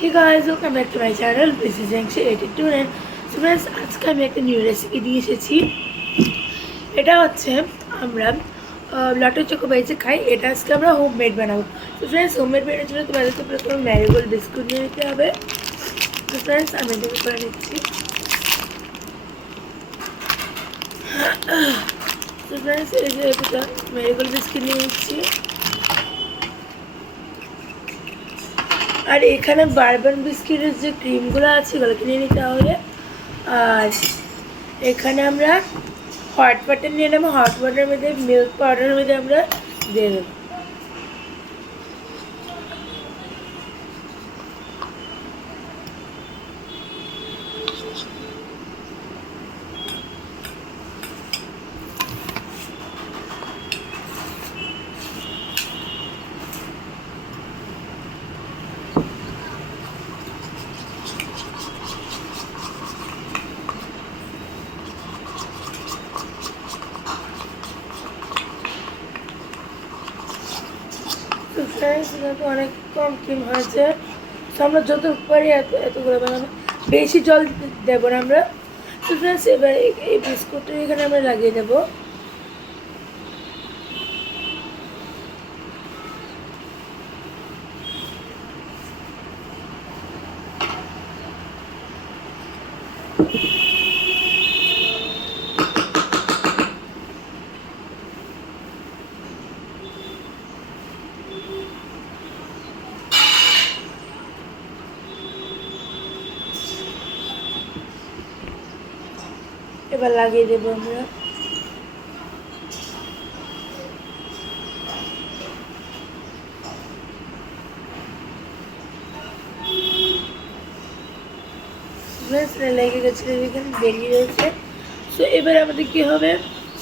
Hey guys, welcome back to my channel. This is Jangshi82 and so friends, আজকে আমি একটা new recipe নিয়ে এসেছি। এটা হচ্ছে আমরা লটে চকোপাই যে খাই, এটা আজকে আমরা হোমমেড বানাবো। তো ফ্রেন্ডস, হোমমেড বানানোর জন্য তোমাদেরকে প্রথমে ম্যারিগোল্ড বিস্কুট নিয়ে নিতে হবে। তো ফ্রেন্ডস, আমি এটাকে করে নিচ্ছি। তো ফ্রেন্ডস, এই যে এটা ম্যারিগোল্ড বিস্কুট নিয়ে নিচ্ছি। আর এখানে বারবান বিস্কিটের যে ক্রিমগুলো আছে এগুলো কিনে নিতে হবে। আর এখানে আমরা হট ওয়াটার নিয়ে নেবো, হট ওয়াটারের মধ্যে মিল্ক পাউডারের মধ্যে আমরা দিয়ে দেবো। তো ফ্রেন্ডস, এটা তো অনেক কম ক্রিম হয়েছে, তো আমরা যত পারি এতগুলো বানাবো, বেশি জল দেবো না আমরা। তো ফ্রেন্ডস, এবার এই বিস্কুটটা এখানে আমরা লাগিয়ে দেবো। এবার লাগিয়ে দেবো আমরা। লেগে গেছে, এখানে বেরিয়ে রয়েছে। সো এবার আমাদের কী হবে,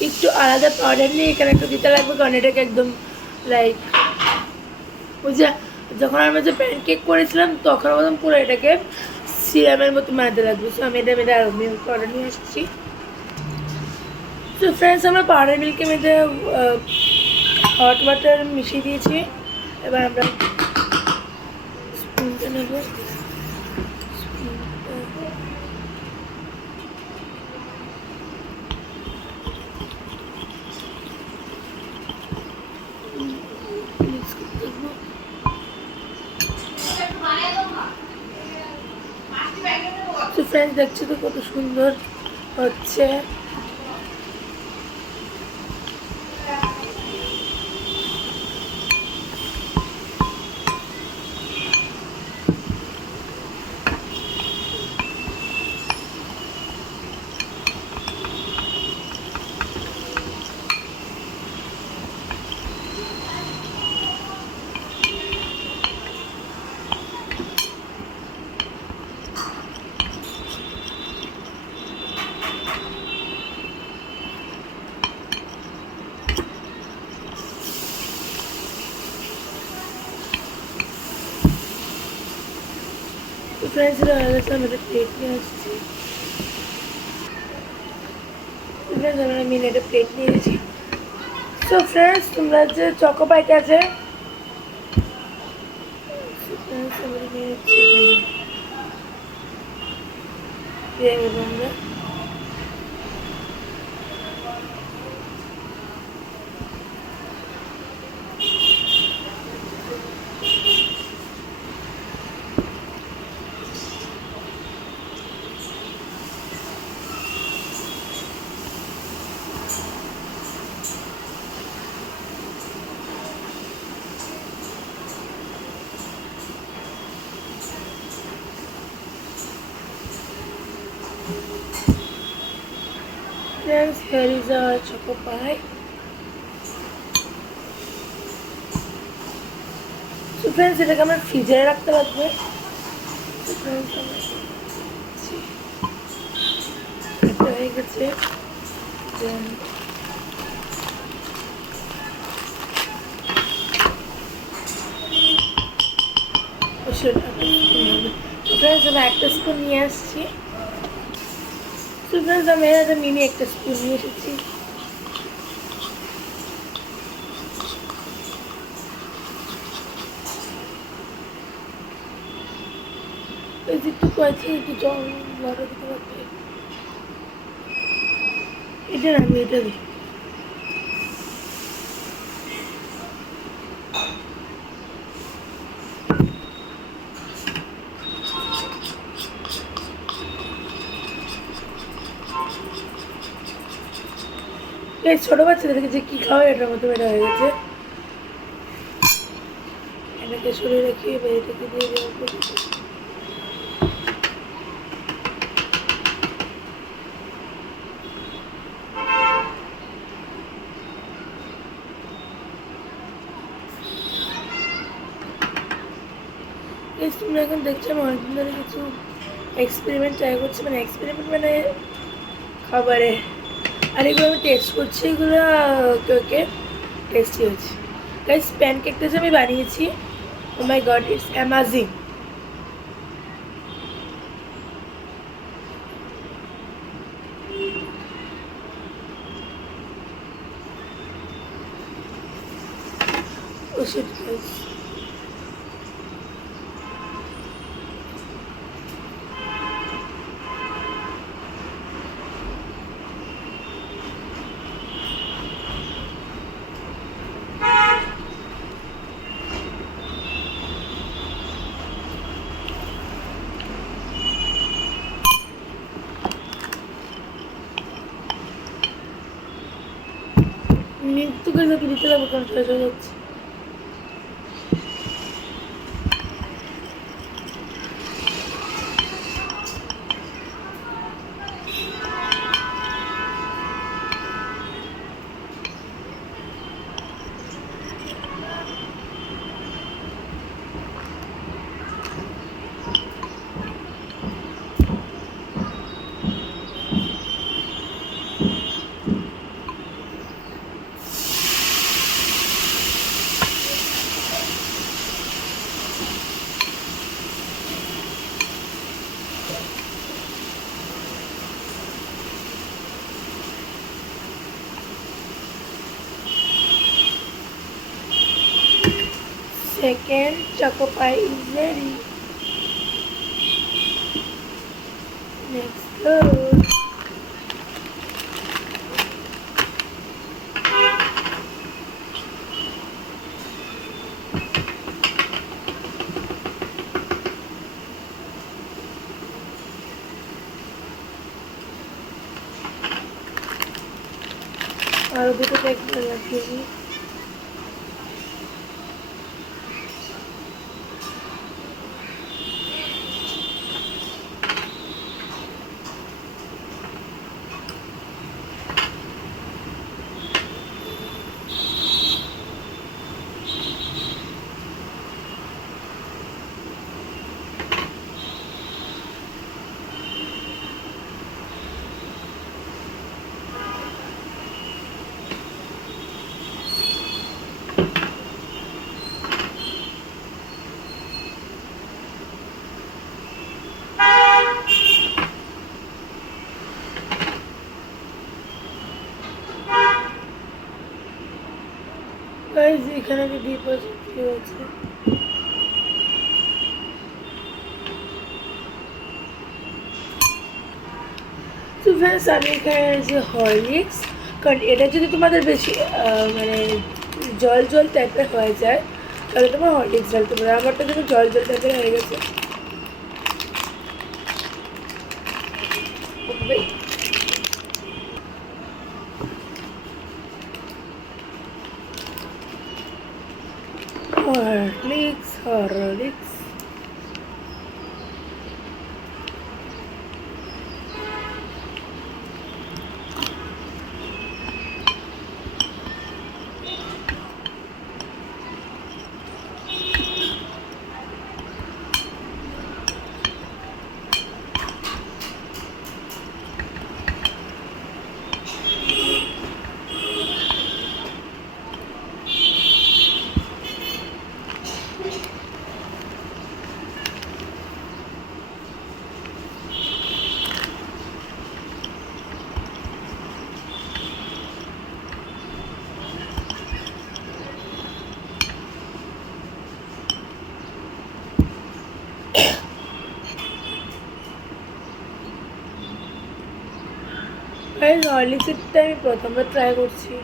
একটু আলাদা পাউডার নিয়ে এখানে একটু দিতে লাগবে, কারণ এটাকে একদম লাইক ওই যে যখন আমরা যে প্যানকেক করেছিলাম তখন মতন পুরো এটাকে সিরামের মতো বানাতে লাগবে। সো আমি এটা মেয়েদের আরও মিল্ক পাউডার নিয়ে এসেছি। তো ফ্রেন্ডস, আমরা পাউডার মিল্কের মধ্যে হট ওয়াটার মিশিয়ে দিয়েছি। এবার আমরা স্পুনটা নেব। তো ফ্রেন্ডস, দেখছি তো কত সুন্দর হচ্ছে। তো ফ্রেন্ডস, এটা হয়ে গেছে, আমাদের প্লেট নিয়ে আসছি। ফ্রেন্ডস, আমরা মিনিটে প্লেট নিয়ে এসেছি। সো ফ্রেন্ডস, তোমরা যে চকোপাইটা আছে আমরা friends, here is our choco pie. So friends, এটাকে আমরা ফ্রিজে রাখতে পারবো। এটা হয়ে গেছে। ফ্রেন্ডস, আমি একটা স্পুন নিয়ে আসছি। তো ফ্রেন্ডস, আমি একটা মিনি একটা স্পুন নিয়ে এসেছি। এই যে একটু কয়েছে একটু জল লড়া দিতে পারবে, এটা না আমি এটা দিই। এই ছোট বাচ্চাদেরকে যে কি খাওয়া এটার মতো এটা হয়ে গেছে, এটাকে সরিয়ে রাখি, এবার এটাকে দিয়ে দেবো। তোমরা এখন দেখছো আমি অনেকদিন ধরে কিছু এক্সপেরিমেন্ট ট্রাই করছি, মানে এক্সপেরিমেন্ট মানে খাবারে, আর এগুলো আমি টেস্ট করছি, এগুলো ওকে টেস্টি হচ্ছে। গাইস প্যানকেকটা যে আমি বানিয়েছি, oh my god it's amazing. Oh shit guys, মৃত্যু গাইস ওকে দিতে লাগবে কারণ শেষ হয়ে যাচ্ছে। Second choco pie is ready. Let's go. और अभी तो एक लगेगी। গাইস এখানে যে ডিপোজিট হয়েছে, তো फ्रेंड्स আমি এখানে যে হরলিক্স, কারণ এটা যদি তোমাদের বেশি মানে জল জল টাইপের হয়ে যায় তাহলে তোমার হরলিক্স ঢালতে পারো, আমারটা যেন জল জল টাইপের হয়ে গেছে। হরলিক্স গাইস হরলিক্সেরটা আমি প্রথমবার ট্রাই করছি।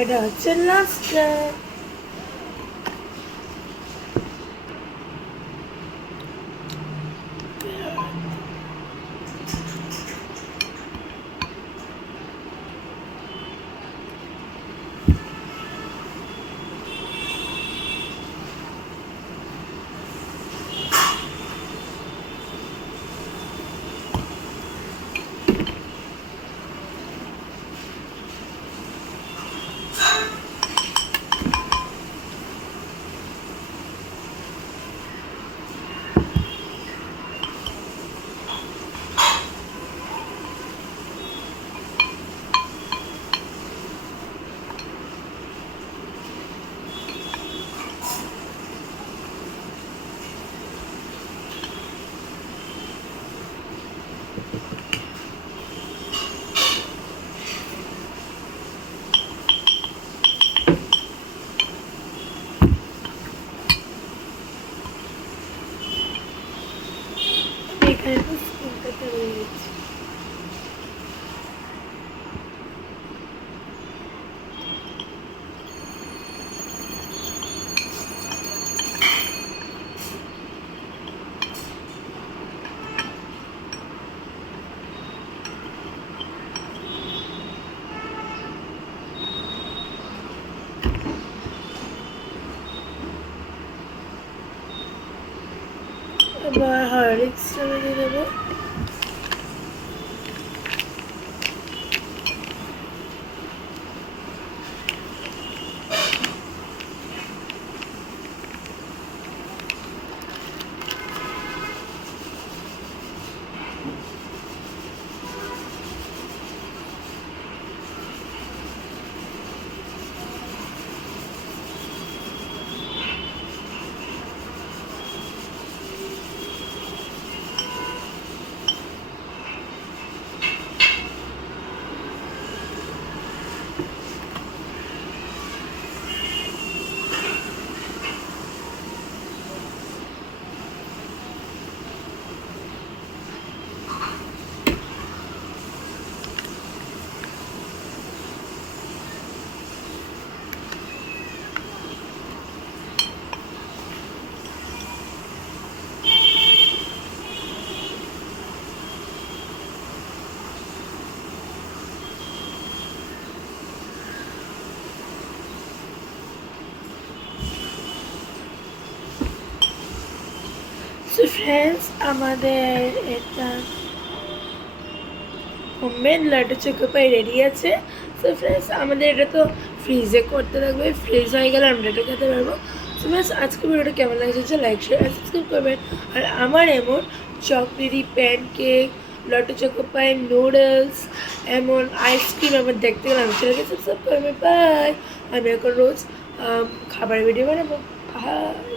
এটা হচ্ছে লাস্ট। এখানে তো স্কিন কাটা হয়ে গেছে। এবার হরলিক্সটা দিয়ে দেবো। সো ফ্রেন্ডস, আমাদের এটা হোমমেড লাড্ডু চোখো পাই রেডি আছে। সো ফ্রেন্ডস, আমাদের এটা তো ফ্রিজে করতে থাকবে, ফ্রিজ হয়ে গেলে আমরা এটা খেতে পারবো। সো ফ্রেন্ডস, আজকে ভিডিওটা কেমন লাগছে লাইক শেয়ার আর সাবস্ক্রাইব করবেন। আর আমার এমন চকলেটি প্যানকেক, লাড্ডু চোখো পাই, নুডলস, এমন আইসক্রিম আমার দেখতে গেলে আমি ছেলেকে সাবস্ক্রাইব করবে। বাই। আমি এখন রোজ খাবারের ভিডিও বানাবো। বাই।